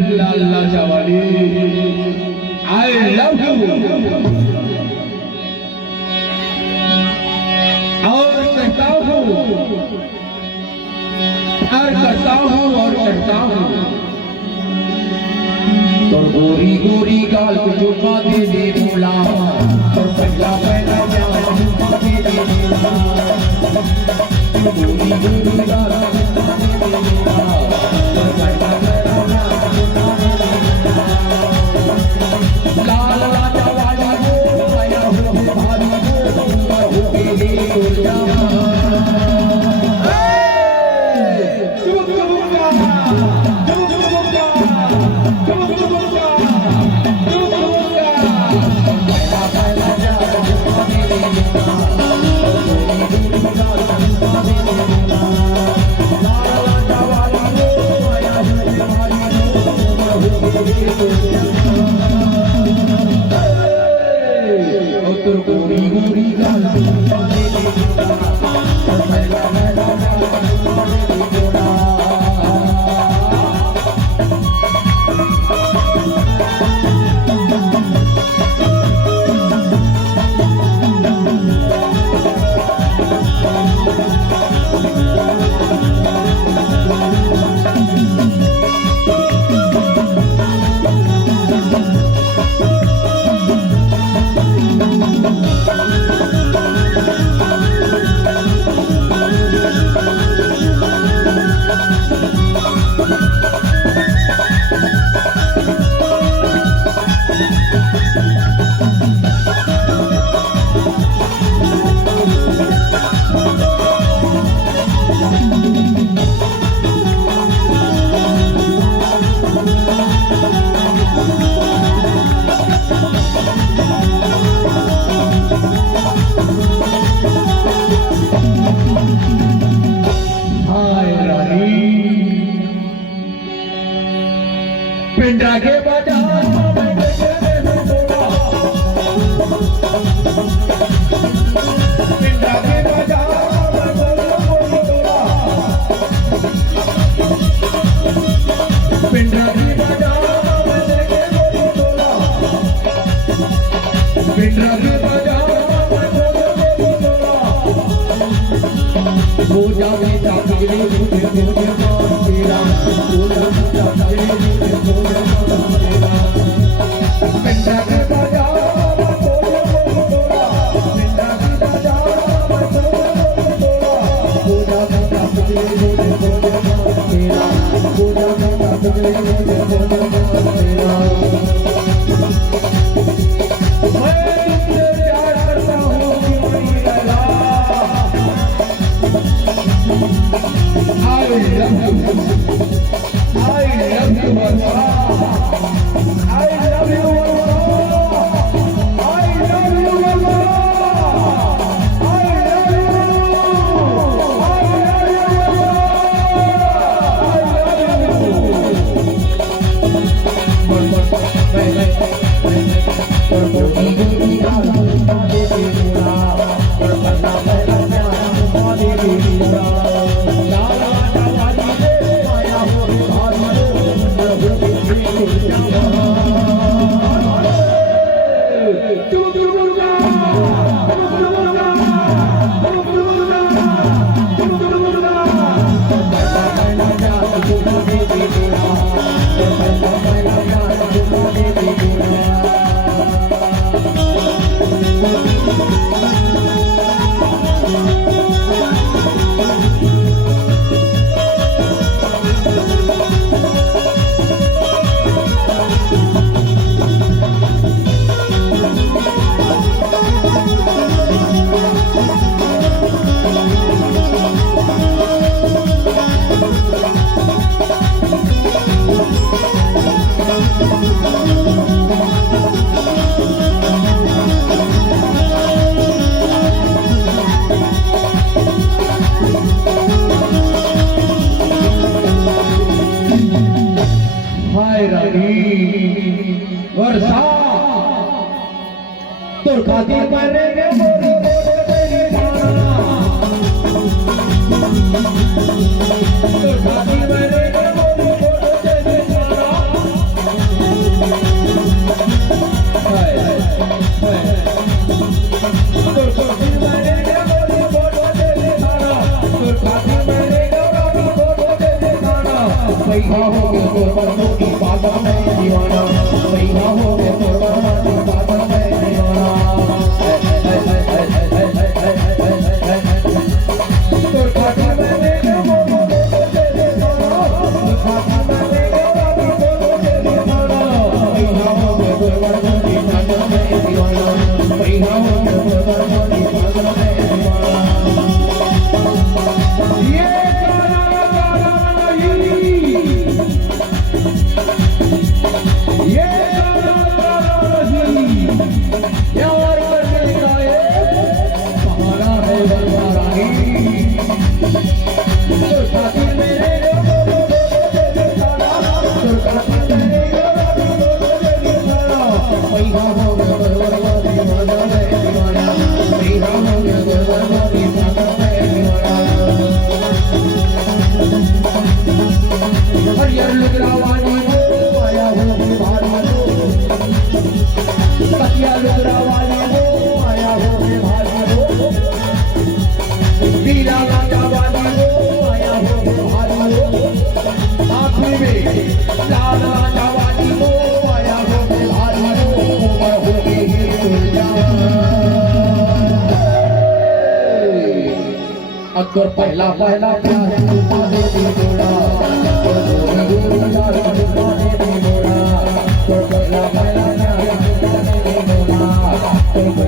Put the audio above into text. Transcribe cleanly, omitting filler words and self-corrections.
लाला चावाली I love you और कहता हूँ प्यार करता हूँ और कहता हूँ तो गोरी गोरी गाल को चुम्मा दे दे बोला और पहला पहला प्यार चुम्मा दे दे बोला गोरी गोरी गाल पिंडा के बाजार पिंडा के बाजार पिंडा के बाजार पिंडा के बाजार हो जावे ताकि मुझे तेरा हो जावे ताकि मुझे तेरा पिंडा के बाजार पिंडा के बाजार हो जावे ताकि मुझे तेरा हो जावे ताकि मुझे तेरा वर्षा तो खाती मरेंगे मोरी मोरी तेरी जाना तो खाती मरेंगे मोरी मोरी तेरी जाना पैसा हो गया तो बंदों की पागल में दीवाना पैसा हो गया तो बंदों की पागल में दीवाना तो खाती में देखे वो तेरे सोना खाती में देखे राती को तेरे सोना पैसा हो गया तो बंदों की पागल में दीवाना पैसा हो गया तो बंदों की पागल में दीवाना ये अकबर पहला पहला प्यार दे दी बोला तो पहला पहला प्यार दे दी बोला